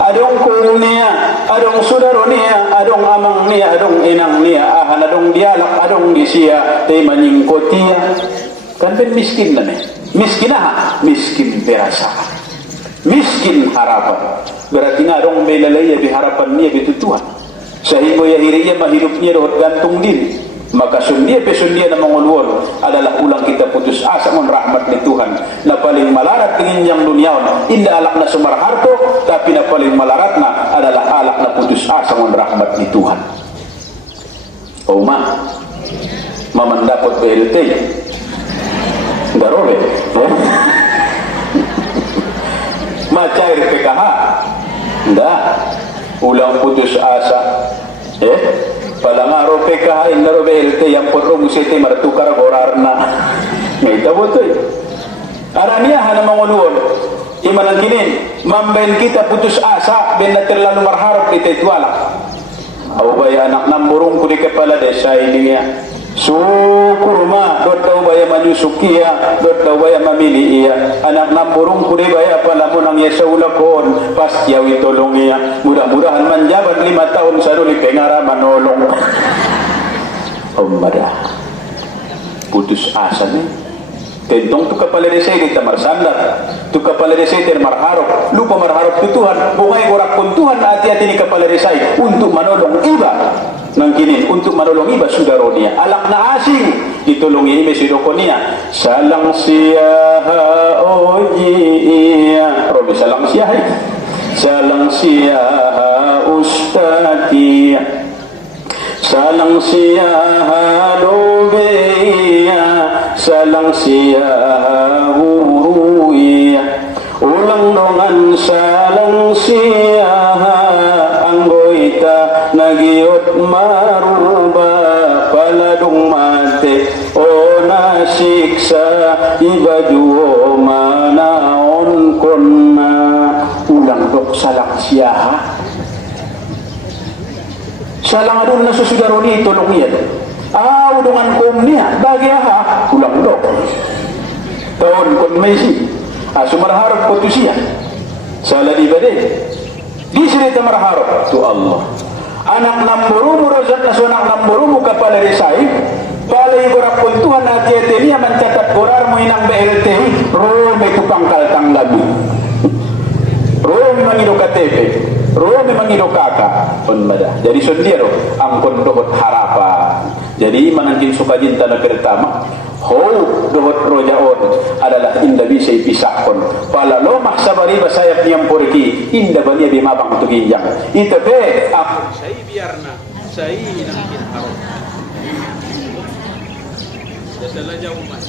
Adong kong niya, adong sudaro niya, adong amang niya, adong inang niya, adong dialak, adong disiya, te maningkot tiya. Kan ben miskin na miskin na miskin perasaan, miskin harapan. Berarti nga adong may lalaya di harapan niya bitutuhan. Sehingga ya hirinya mahidupnya dohot gantung din maka sundia na mangulwon adalah ulang kita putus asa mon rahmat ni Tuhan na paling malarat tingin yang duniaon inda alak na sumarharto tapi na paling malarat na adalah alak na putus asa mon rahmat ni Tuhan mamandapot BLT darobe macair PKH. Enggak, ulang putus asa. Palangaro PKH indaro BLT yang perlu musiti martukar gorarna. Ngaita botoy. Arania hana manguluon. Imanan kinin, mamben kita putus asa, ben na terlalu marharap kita ituala. Aw baya anak namburong ko di kepala desa ini ya. Syukur ma, dot daw baya manyusukiya, dot daw baya mamili iya. Anak namburong ko di baya pala mo nang yesaulakon, pas yawi tolong iya. Mudah-mudahan manjaban 5 tahun sa duli pengara manolong. Ummada. Putus asa nih. Tentong tu kepala desa ini tamar sandar, tu kepala desa ini marharap, lupa marharap tu Tuhan, bungai gorak pun Tuhan hati-hati ni kepala desa ini untuk menolong iba, nangkini untuk menolong iba sudaronia, alak na asing ditolong ini mesidokonia, salang siaha ojiya, robi salang siaha ustadiyah, salang siaha lobeya, salang siya huruya, ulang dongan salang siya anggoita nagiot maruba paladung mate o nasiksa ibajuo manaon konna. Ulang dok salang siya salang adun na susudaroni tolong iya udungan kumnia bagi aha ulang dok tahun kon mesi sumarharap putusia salah di bade di sini tamarharap tu Allah anak namburu murozat nasional namburu kepala desai balai gorak pun Tuhan hati-hati dia mencatat gorar mo inang BLT rome tukang kaltang labi rome mangido KTP rome mangido kakak penbada jadi sondiro angkon dohot harapan. Jadi manangkin sukajinta na pertama, dohot rojaon adalah inda bisa ipisahkon. Palalo mahsabari basayap niyang porki, inda ba niya bimabang tuginjang. Ito be, ako say biarna, say inangkin harap. Dasala jauh mas.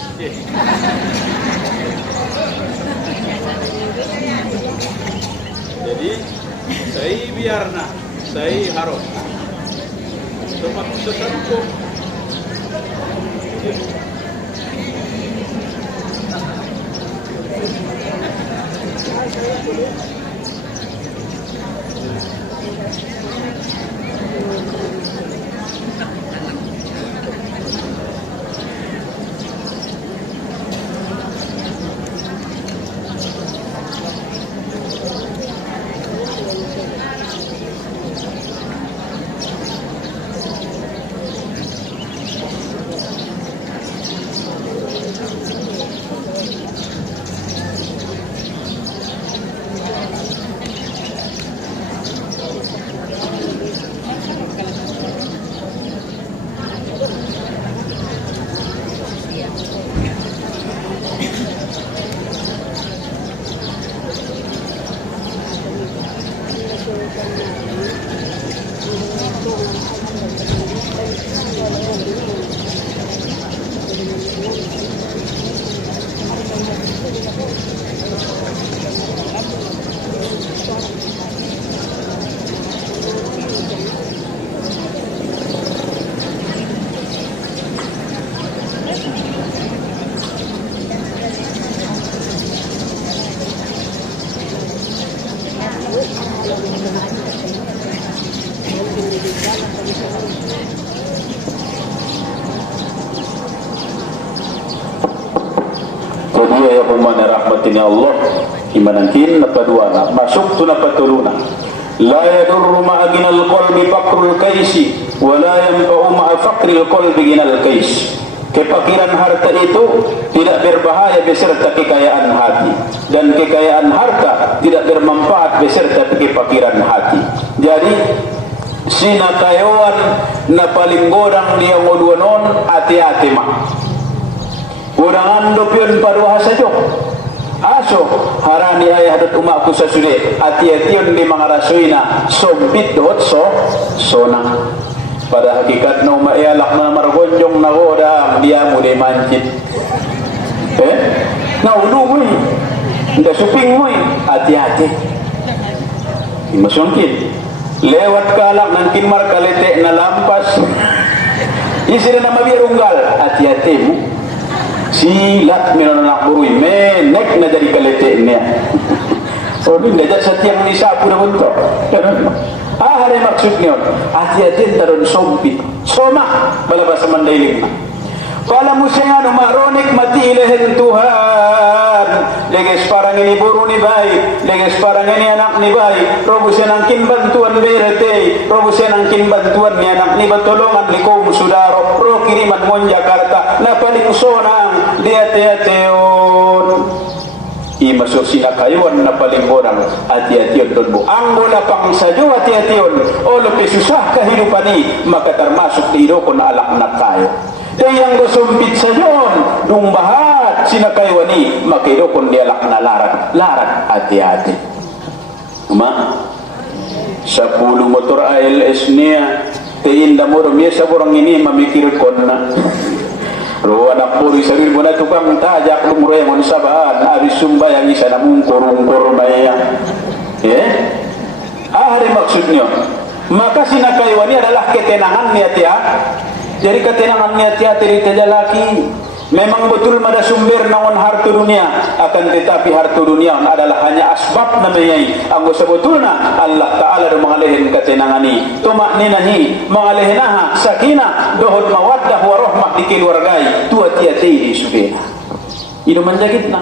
Jadi, say biarna, say harap. Tempat sesuatu Jadi ya pemana rahmatina Allah imanangkin napaduana masuk tu napatuluna la yadurru ma'aginal qalbi faqrul kaisi wa la yanfa'u ma'a faqril qalbi ginal kais. Kefakiran harta itu tidak berbahaya beserta kekayaan hati, dan kekayaan harta tidak bermanfaat beserta kefakiran hati. Jadi sinakayawan na paling godang dia ngoduanon hati-hati mah godangan dopion paruha sajo aso harani ayah dot umakku sasude hati-hation di mangarasuina sombit dot sona. Pada hakikat no maialak na margonjong na godang dia mude mancit na ulu Nggak suping mo hati-hati. Masungkin. Lewat kalak nang kinmar kalete na lampas. Isira na mabirunggal, hati-hati mo. Silat minon anak burui, menek na jadi kalete niya. So, hindi dyan sa tiyang nisapu na bunto. Hari maksudnya, hati-hati taron sompit. Soma, balabas sa mandailing. Pala mo siya nga maronik mati ilahin Tuhan. Leges parang ini buru ni bay, leges parang ini anak ni bay. Robo siya nang kinbantuan berete, robo siya nang kinbantuan ni anak ni batulungan likom sudaro. Pro kiriman mo Jakarta, na paling sonang diate-ateon. Imasuk sinakayuan na paling orang hati-hatiun doon mo. Ang mula pang sadyo hati-hatiun o lupi susah kehidupan ni maka termasuk di hidupon na alak na tayo. Yang gusumpit sa yun nung bahat sinakayuan ni maka hidupon di alak na larat hati-hati. 10 motor ALS niya tiinda mo rumia sa burang ini mamikirkon na Ro anak puri sarir mo na tukang tajak lumuraya mo sabaan abis sumbayang isa na mong kurung-kurung maya. Hari maksudnya maka sinakayuan ini adalah ketenangan niat ya. Jadi ketenangan niat ya dari laki. Memang betul ada sumber naon harta dunia, akan tetapi harta dunia adalah hanya asbab namanya. Anggo sebetulnya Allah Taala do mangalehin ketenangan ni, tumakninahi, mangalehinaha sakinah, dohon mawaddah warahmah di keluargai, tua tiati di subena. Itu menjagitna.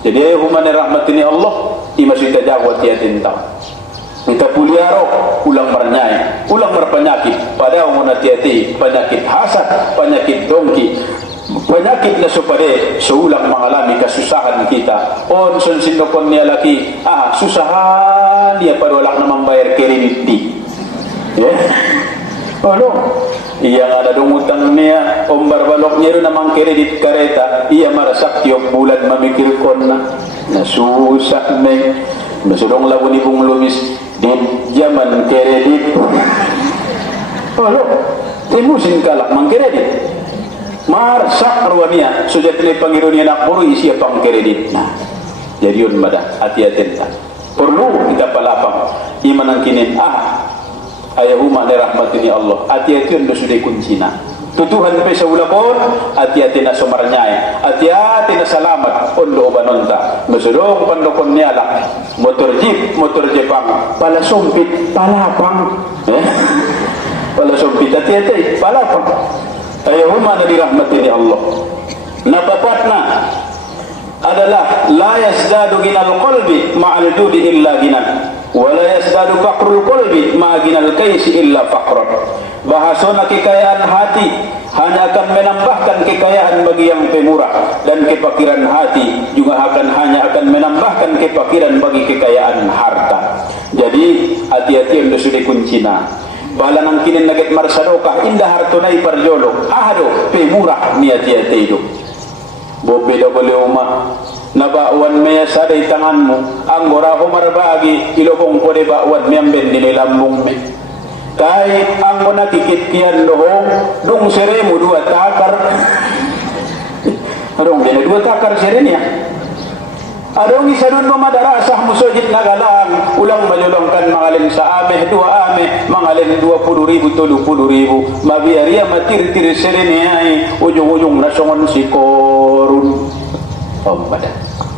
Jadi ayo humane rahmatini Allah, imasih tajawat tiatin tau. Kita puliaro, ulang mernyai, ulang berpenyakit, pada umuna tiati, penyakit hasad, penyakit dongki. Penyakit na supaya seulang mengalami kesusahan kita. On sinokon niya laki, susahan dia padolak na membayar kredit di. Iya ada dong utang niya, balok niya rin namang kredit kareta, iya marasak tiap bulan mamikirkon na susah neng. Masudong labo ni Bung Lumis di zaman kredit. Timusin kalak mang kredit. Marsak arwania sudah tele pangirunia nak puru isi pang kredit. Nah, jadi un mada hati-hati tak. Perlu kita palapang iman ang kinin ayahuma ni rahmatini Allah. Hati-hati un sudah kuncina. Tutuhan pe sa ulapon, hati-hati na sumarnyay. Hati-hati na salamat ondo banonta. Masudong pandokon niya lang. Motor jeep, motor jepang, pala sumpit, palapang. Pala sumpit hati-hati, palapang. Ayahuma na dirahmati ni Allah. Napapatna adalah la yasdadu ginal qalbi ma'al judi illa ginan, wa la yasdadu faqrul qalbi ma'a ginal kaisi illa faqran. Bahasona kekayaan hati hanya akan menambahkan kekayaan bagi yang pemurah, dan kefakiran hati juga hanya akan menambahkan kefakiran bagi kekayaan harta. Jadi hati-hati untuk sudah kuncina. Bala nang kinin nagit marsadokah indah hartonay parjolo pemurah niat-niat itu bobeda boleh umah nabawan meya saday tanganmu anggora humar bagi ilobong kode bakwan miamben nilai lambung me kai anggo nakikit kian dohong dung seremu 2 takar adong bina 2 takar serenya adong isadun madarasah musojid nagalang ulang malulongkan mangalin sa ameh 2 ameh mangalin 20,000 30,000 mabiaria matir-tir sereniai ujung-ujung nasongon si korun pada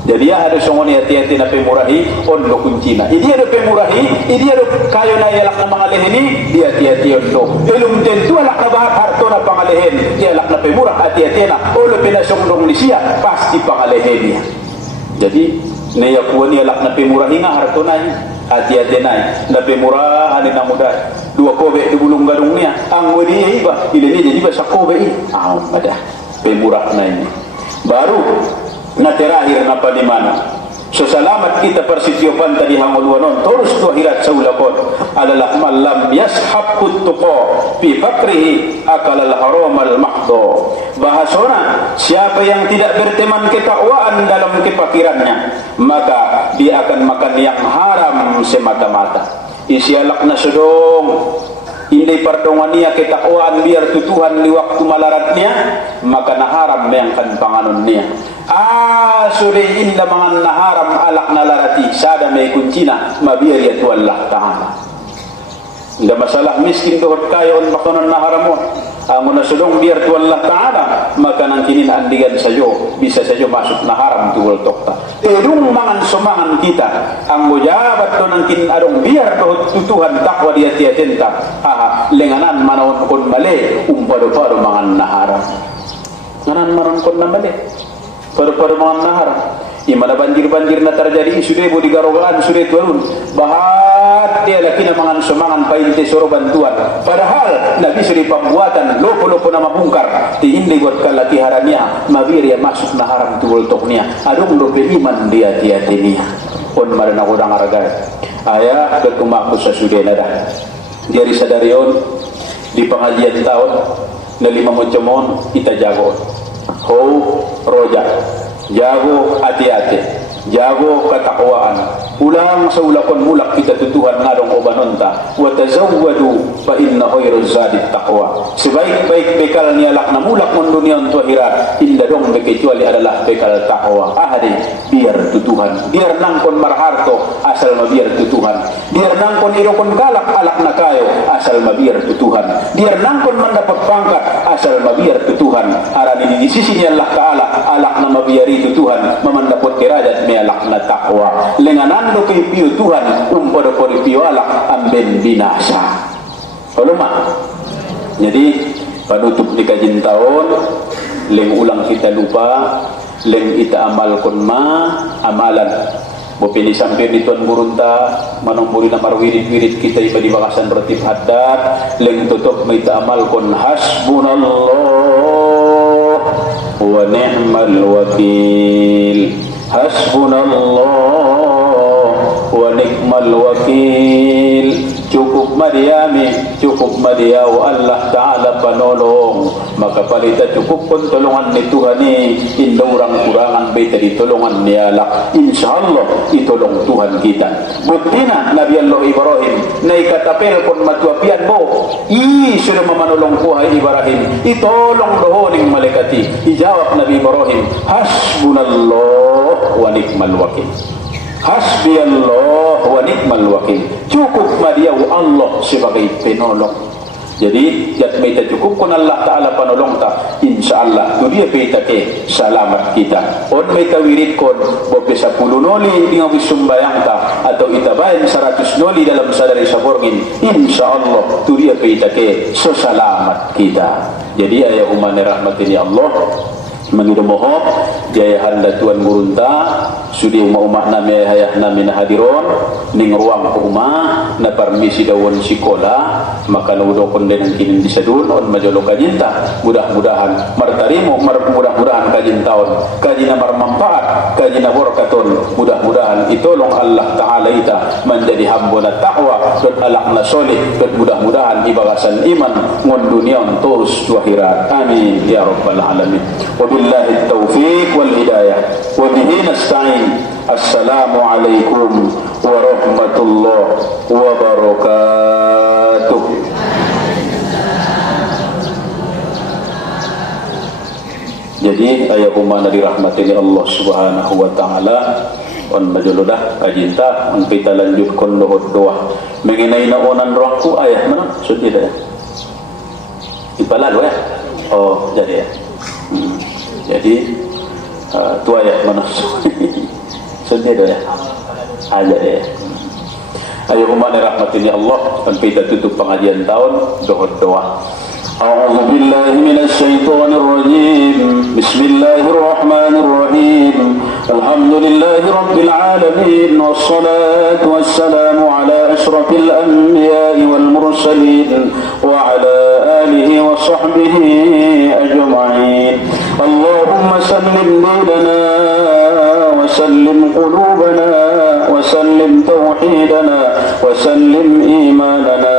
jadi ada songon hati-hati na pemurahi ondo kuncina idi ada pemurahi idi ada kayo na yalak na mangalehen ini dia hati-hati ondo ilum tentu alak na bahat harto na pangalehen dia alak na pemurah hati-hati na olo pinasong dong lisia pasti pangalehen niya. Jadi naya kuani alak na pemurahi nga harto na hati-hati na na pemurah ani na muda 2 kobe di bulung gadung niya ang wadi iba ile ni jadi basa kobe ada pemurah na ini baru na terakhir na pa di mana so salamat kita persityopan tadi hangulwanon terus tu akhirat sa ulapon adalah malam yashab kuttuqo fi fakrihi akalal haram al mahdo. Bahasona siapa yang tidak berteman ketakwaan dalam kepakirannya maka dia akan makan yang haram semata-mata. Isi alak na sudong hindi pardongania ketakwaan biar tutuhan di waktu malaratnya, maka naharam meangkan panganon niya. Sudah inda mangan naharam alak nalarati sada may kuncina mabiyar yatu Allah Ta'ala. Hindi masalah miskin dohot kayo on makanon naharam mo. Ang nasudong biar tu Allah Ta'ala, maka nang kiniandigan sayo bisa sayo masuk naharam tuwal tokta. Terung mangan sumangan kita ang mujabat to nang kinadong biar dohot tutuhan takwa dia tiatenta. Lenganan manawon kon mali umpado-pado mangan naharam. Nganan maron kon na mali. Pado-pado mangan naharam. Imana banjir-banjir na terjadi sudah di garogaan sudah turun bahat dia laki na mangan sumangan painte suruh bantuan padahal nabi sudah pembuatan lopo-lopo nama bungkar di hindi buat kalaki haramnya mabir ya masuk na haram tuwal toknya adong dope iman dia tiatinia pun marana udang aragan ayah ketumaku sasudah nada dari sadarion di pengajian tahun na 5 mocomon ita jago ho roja jago hati-hati, jago ketakwaan. Ulang sa ulakon mulak kita tutuhan ngadong obanonta. Wa tazawwadu fa inna khairuz zadi taqwa. Sebaik-baik bekal nialak na mulak mon dunia untuk akhirat, inda dong kecuali adalah bekal takwa. Ahadi biar tutuhan. Biar nangkon marharto asal mabiar tutuhan. Biar nangkon irokon galak alak na kayo asal mabiar tutuhan. Biar nangkon mendapat pangkat asal mabiar tutuhan. Arani di sisi Allah Ta'ala alak na mabiari tutuhan memendapat derajat mealak na takwa. Lenganan do kay piyo Tuhan umpado po piyo alak amben binasa. Paluma. Jadi penutup di kajian tahun leng ulang kita lupa leng ita amal kon amalan bopili sampai di tuan gurunta manumburi na marwirid-wirid kita iba di bakasan ratib haddad leng tutup ita amal kon hasbunallah wa ni'mal wakil hasbunallah wa ni'mal wakil cukup madiyaw Allah Ta'ala panolong maka palita cukup pun tolongan ni Tuhan ni inda urang-urangan baita ditolongan ni Allah insyaallah itolong Tuhan kita buktina Nabi Allah Ibrahim na ikatapel pun matuapian mo sudah memanolong ko ay Ibrahim itolong dohoning malaikati ijawab Nabi Ibrahim hasbunallah wa ni'mal wakil hasbi Allah wa ni'mal wakil cukup madiyaw Allah sebagai penolong. Jadi jat meita cukup kun Allah Ta'ala panolong ta insyaallah tu dia peita ke selamat kita on meita wirid kon bope 10 noli dengan wisumbayang ta atau itabayan 100 noli dalam sadari saborgin insyaallah tu dia peita ke selamat kita. Jadi ayah umat rahmatini Allah mengidu mohon jaya handa tuan gurunta sudi umat nami ayah nami na hadiron ning ruang rumah na permisi dawon sikola maka naudokon den kinin disadun on majolo kajinta mudah-mudahan martarimo mudah-mudahan kajintaon kajina marmanfaat kajina berkaton mudah-mudahan itolong Allah Ta'ala ita menjadi hambuna takwa dan alakna solih dan mudah-mudahan ibagasan iman ngon dunia terus akhirat amin ya rabbal alamin. Wabillahi taufiq wal hidayah wa bihi nasta'in. Assalamu alaikum warahmatullahi wabarakatuh. Jadi ayah umana dirahmati Allah Subhanahu wa taala on majuludah ajinta on kita lanjut kon doa mengenai naonan rohku ayah mana sudah ya ipalal ya oh jadi ya jadi tu ayah mana sudah ya ada ya ayah umana dirahmati Allah on kita tutup pengajian tahun doa أعوذ بالله من الشيطان الرجيم بسم الله الرحمن الرحيم الحمد لله رب العالمين والصلاة والسلام على أشرف الأنبياء والمرسلين وعلى آله وصحبه أجمعين اللهم سلم ديننا وسلم قلوبنا وسلم توحيدنا وسلم إيماننا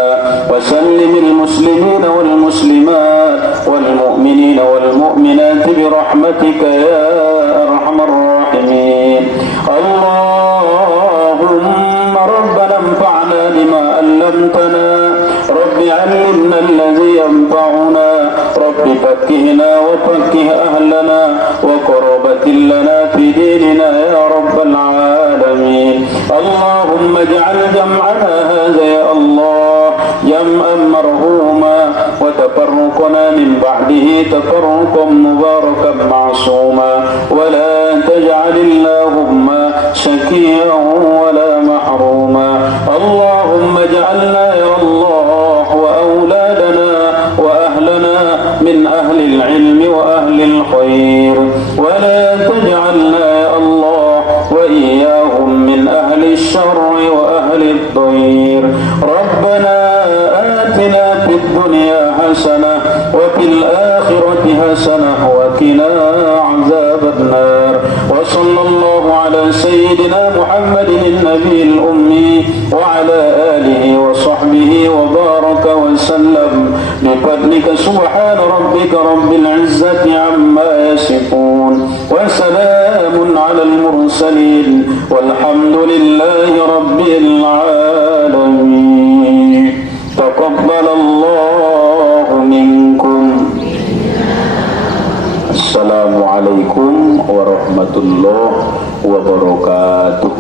وسلم المسلمين والمسلمات والمؤمنين والمؤمنات برحمتك يا أرحم الراحمين اللهم ربنا انفعنا بما علمتنا رب علمنا فقهنا وفقه أهلنا وقربة لنا في ديننا يا رب العالمين. اللهم اجعل جمعنا هذا يا الله جمعا مرحوما وتفرقنا من بعده تفرقا مباركا معصوما ولا تجعل اللهم شقيا ولا محروما. اللهم اجعلنا يا الله وأولادنا وأهلنا من أهل العلم وأهل الخير ولا تجعلنا يا الله وإياهم من أهل الشر وأهل الضير. ربنا آتنا في الدنيا حسنة وفي الآخرة حسنة وقنا عذاب النار. وصلى الله على سيدنا محمد النبي الأمي وعلى آله وصحبه وبارك وسلم بفضلك سبحان ربك رب العزة عما يصفون وسلام على المرسلين والحمد لله رب العالمين. تقبل الله منكم. Assalamualaikum warahmatullahi wabarakatuh.